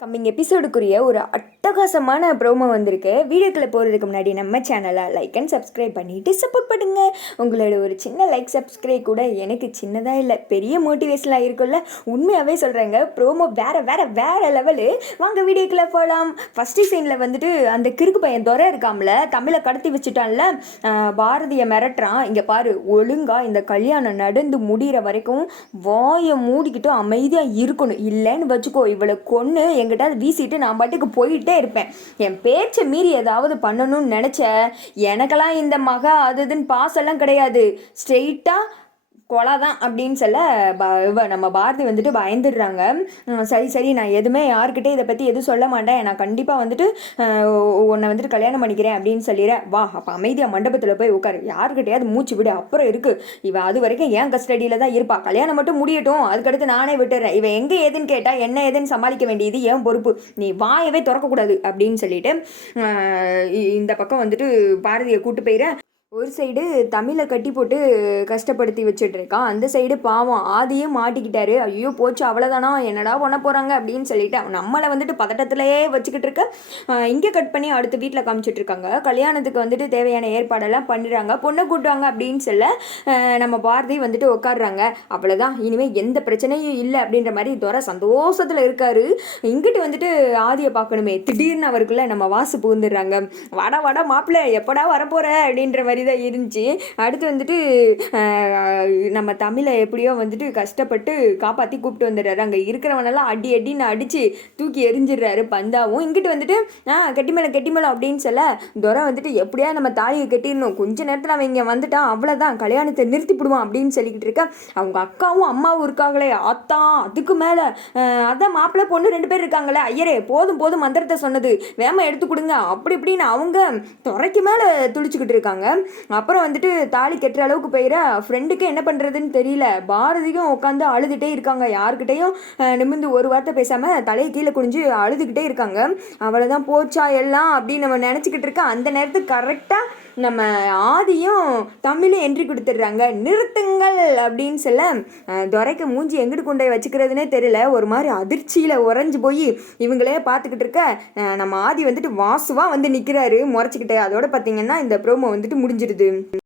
Coming எபிசோடுக்குரிய ஒரு அட்டகாசமான promo வந்திருக்கு. வீடியோக்குள்ளே போகிறதுக்கு முன்னாடி நம்ம சேனலை லைக் அண்ட் சப்ஸ்கிரைப் பண்ணிவிட்டு சப்போர்ட் பண்ணுங்க. உங்களோட ஒரு சின்ன லைக் சப்ஸ்கிரைப் கூட எனக்கு சின்னதாக இல்லை பெரிய மோட்டிவேஷனாக இருக்குல்ல. உண்மையாகவே சொல்கிறேங்க, ப்ரோமோ வேறு லெவலு. வாங்க வீடியோக்குள்ளே போகலாம். ஃபஸ்ட்டு சீனில் வந்துட்டு அந்த கிறுக்கு பையன் துறை இருக்காமல, தமிழை கடத்தி வச்சுட்டான்ல, பாரதியை மிரட்டுறான். இங்கே பாரு, ஒழுங்காக இந்த கல்யாணம் நடந்து முடிகிற வரைக்கும் வாயை மூடிக்கிட்டு அமைதியாக இருக்கணும். இல்லைன்னு வச்சுக்கோ, இவளை கொன்று என்கிட்ட அதை வீசிட்டு நான் பாட்டுக்கு போயிட்டே இருப்பேன். என் பேச்சை மீறி ஏதாவது பண்ணணும்னு நினச்ச, எனக்கெல்லாம் இந்த மகா அது இதுன்னு பாசெல்லாம் கிடையாது, ஸ்ட்ரெயிட்டாக கொலை தான் அப்படின்னு சொல்ல நம்ம பாரதி வந்துட்டு பயந்துடுறாங்க. சரி நான் எதுவுமே யார்கிட்டே இதை பற்றி எதுவும் சொல்ல மாட்டேன், நான் கண்டிப்பாக வந்துட்டு உன்னை வந்துட்டு கல்யாணம் பண்ணிக்கிறேன் அப்படின்னு சொல்லிடுறேன். வா அப்போ அமைதியாக மண்டபத்தில் போய் உட்காரு, யாருக்கிட்டையாவது மூச்சு விடு, அப்புறம் இருக்குது இவன் அது வரைக்கும் ஏன் கஸ்டடியில் தான் இருப்பா, கல்யாணம் மட்டும் முடியட்டும், அதுக்கடுத்து நானே விட்டுறேன். இவன் எங்கே ஏதுன்னு கேட்டால் என்ன ஏதுன்னு சமாளிக்க வேண்டியது ஏன் பொறுப்பு, நீ வாயவே திறக்கக்கூடாது அப்படின்னு சொல்லிட்டு இந்த பக்கம் வந்துட்டு பாரதியை கூட்டு போயிடுறேன். ஒரு சைடு தமிழை கட்டி போட்டு கஷ்டப்படுத்தி வச்சுட்டு இருக்கான், அந்த சைடு பாவம் ஆதியும் மாட்டிக்கிட்டாரு. ஐயோ போச்சு அவ்வளோதானா, என்னடா பண்ண போகிறாங்க அப்படின்னு சொல்லிட்டு நம்மளை வந்துட்டு பதட்டத்திலேயே வச்சுக்கிட்டு இருக்க. இங்கே கட் பண்ணி அடுத்த வீட்டில் காமிச்சிட்டு இருக்காங்க. கல்யாணத்துக்கு வந்துட்டு தேவையான ஏற்பாடெல்லாம் பண்ணிடுறாங்க, பொண்ணை கூட்டுவாங்க அப்படின்னு சொல்ல நம்ம பாரதி வந்துட்டு உட்காடுறாங்க. அவ்வளோதான், இனிமேல் எந்த பிரச்சனையும் இல்லை அப்படின்ற மாதிரி துறை சந்தோஷத்தில் இருக்காரு. இங்கிட்டு வந்துட்டு ஆதியை பார்க்கணுமே, திடீர்னு அவருக்குள்ளே நம்ம வாசு புகுந்துடுறாங்க. வாடா மாப்பிள்ளை எப்படா வரப்போகிற அப்படின்ற மாதிரி தான் இருந்துச்சு. அடுத்து வந்துட்டு நம்ம தமிழை எப்படியோ வந்துட்டு கஷ்டப்பட்டு காப்பாற்றி கூப்பிட்டு வந்துடுறாரு. அங்கே இருக்கிறவனெல்லாம் அடின்னு அடித்து தூக்கி எரிஞ்சிடுறாரு பந்தாவும். இங்கிட்டு வந்துட்டு கெட்டிமேளம் அப்படின்னு சொல்ல துரை வந்துட்டு எப்படியா நம்ம தாலியை கட்டிடணும், கொஞ்ச நேரத்தில் அவன் இங்கே வந்துட்டான், அவ்வளோதான் கல்யாணத்தை நிறுத்திவிடுவான் அப்படின்னு சொல்லிக்கிட்டு இருக்க. அவங்க அக்காவும் அம்மாவும் இருக்காங்களே, ஆத்தா அதுக்கு மேலே அதான் மாப்பிள்ளை பொண்ணு 2 பேர் இருக்காங்களே, ஐயரே போதும் மந்திரத்தை சொன்னது வேமா எடுத்து கொடுங்க அப்படி இப்படின்னு அவங்க துறைக்கு மேலே துடிச்சுக்கிட்டு இருக்காங்க. அப்புறம் வந்துட்டு தாலி கட்டுற அளவுக்கு போயிட ஃப்ரெண்டுக்கு என்ன பண்ணுறதுன்னு தெரியல. பாரதியும் உட்காந்து அழுதுகிட்டே இருக்காங்க, யாருக்கிட்டையும் நிமிர்ந்து ஒரு வார்த்தை பேசாமல் தலையை கீழே குனிஞ்சு அழுதுகிட்டே இருக்காங்க. அவ்வளோதான் போச்சா எல்லாம் அப்படின்னு நம்ம நினச்சிக்கிட்டு இருக்க. அந்த நேரத்துக்கு கரெக்டாக நம்ம ஆதியும் தமிழும் என்ட்ரி கொடுத்துட்றாங்க. நிறுத்துங்கள் அப்படின்னு சொல்ல துரைக்கு மூஞ்சி எங்கிட்டு கொண்டே வச்சுக்கிறதுனே தெரியல, ஒரு மாதிரி அதிர்ச்சியில் உறைஞ்சி போய் இவங்களே பார்த்துக்கிட்டு இருக்க. நம்ம ஆதி வந்துட்டு வாசுவாக வந்து நிற்கிறாரு முறைச்சிக்கிட்டு. அதோட பார்த்தீங்கன்னா இந்த ப்ரோமோ வந்துட்டு முடிஞ்சிருது.